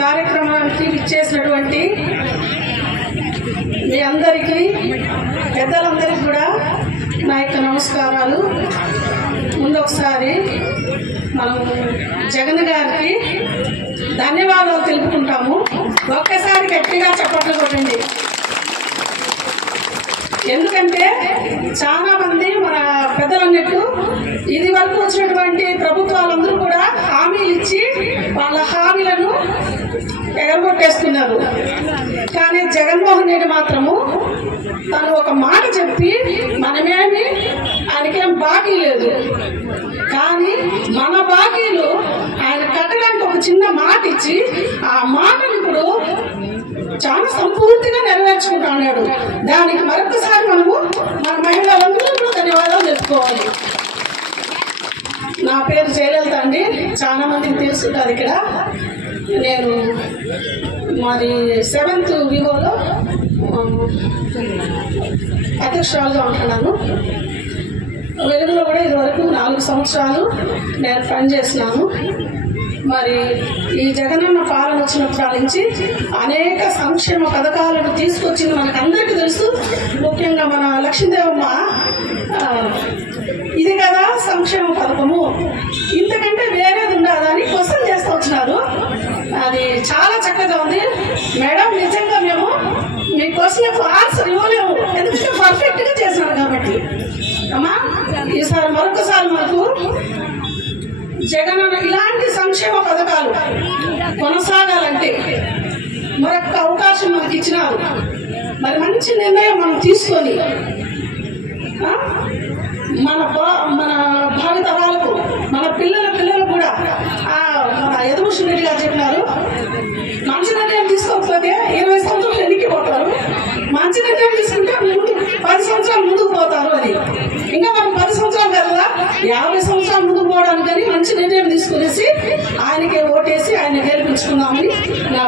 కార్యక్రమానికి ఇచ్చేసినటువంటి మీ అందరికీ పెద్దలందరికీ కూడా నా యొక్క నమస్కారాలు. ముందు ఒకసారి మనం జగన్ గారికి ధన్యవాదాలు తెలుపుకుంటాము. ఒక్కసారి గట్టిగా చెప్పట్లు కొట్టండి. ఎందుకంటే చాలా మంది మన పెద్దలు అన్నట్టు ఇది వరకు వచ్చినటువంటి ప్రభుత్వాలందరూ కూడా హామీలు ఇచ్చి వాళ్ళ హామీలను ఎగరగొట్టేస్తున్నారు. కానీ జగన్మోహన్ రెడ్డి మాత్రము తను ఒక మాట చెప్పి మనమేమి ఆయనకేం బాకీ లేదు. కానీ మన బాకీలు ఆయన కట్టడానికి ఒక చిన్న మాట ఇచ్చి ఆ మాటను ఇప్పుడు చాలా సంపూర్తిగా నెరవేర్చుకుంటా ఉన్నాడు. దానికి మరొకసారి మనము మన మహిళలందరూ కూడా ధన్యవాదాలు తెలుసుకోవాలి నా పేరు జయలలిత అండి. చాలా మందికి తెలుసుంటారు ఇక్కడ. నేను మరి సెవెంత్ వివోలో అధ్యక్షురాలుగా ఉంటున్నాను. వెలుగులో కూడా ఇదివరకు నాలుగు సంవత్సరాలు నేను పనిచేసినాను మరి ఈ జగనన్న పాలన వచ్చినప్పటి నుంచి అనేక సంక్షేమ పథకాలను తీసుకొచ్చింది మనకు అందరికీ తెలుసు. ముఖ్యంగా మన లక్ష్మీదేవమ్మ ఇది కదా సంక్షేమ పథకము. ఇంతకంటే మేడం నిజంగా మేము మీ క్వశ్చన్ ఆన్సర్ ఇవ్వలేము. ఎందుకంటే పర్ఫెక్ట్గా చేశాను కాబట్టి. అమ్మా ఈసారి మరొకసారి మాకు జగన్ ఇలాంటి సంక్షేమ పథకాలు కొనసాగాలంటే మరొక అవకాశం మనకి ఇచ్చినారు. మరి మంచి నిర్ణయం మనం తీసుకొని మన బా- మన భావితరాలకు మన పిల్లల పిల్లలు కూడా మన యదుభూషణ్ రెడ్డి గారు చెప్పినారు మన నిర్ణయం తీసుకోకపోతే ఇరవై సంవత్సరాలు ఎన్నికిపోతారు మంచి నిర్ణయం తీసుకుంటే ముందు పది సంవత్సరాలు ముందుకు పోతారు అని ఇంకా మనం పది సంవత్సరాలు కదా యాభై సంవత్సరాలు ముందుకు పోవడానికని మంచి నిర్ణయం తీసుకునేసి ఆయనకే ఓటేసి ఆయన గెలిపించుకుందామని నా